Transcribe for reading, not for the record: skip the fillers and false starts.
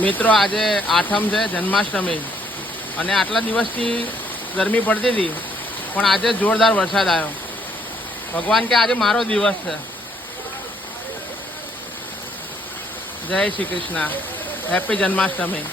મિત્રો આજે આઠમ છે, જન્માષ્ટમી, અને આટલા દિવસથી ગરમી પડતી હતી, પણ આજે જોરદાર વરસાદ આવ્યો. ભગવાન કે આજે મારો દિવસ છે. જય શ્રી કૃષ્ણ. હેપી જન્માષ્ટમી.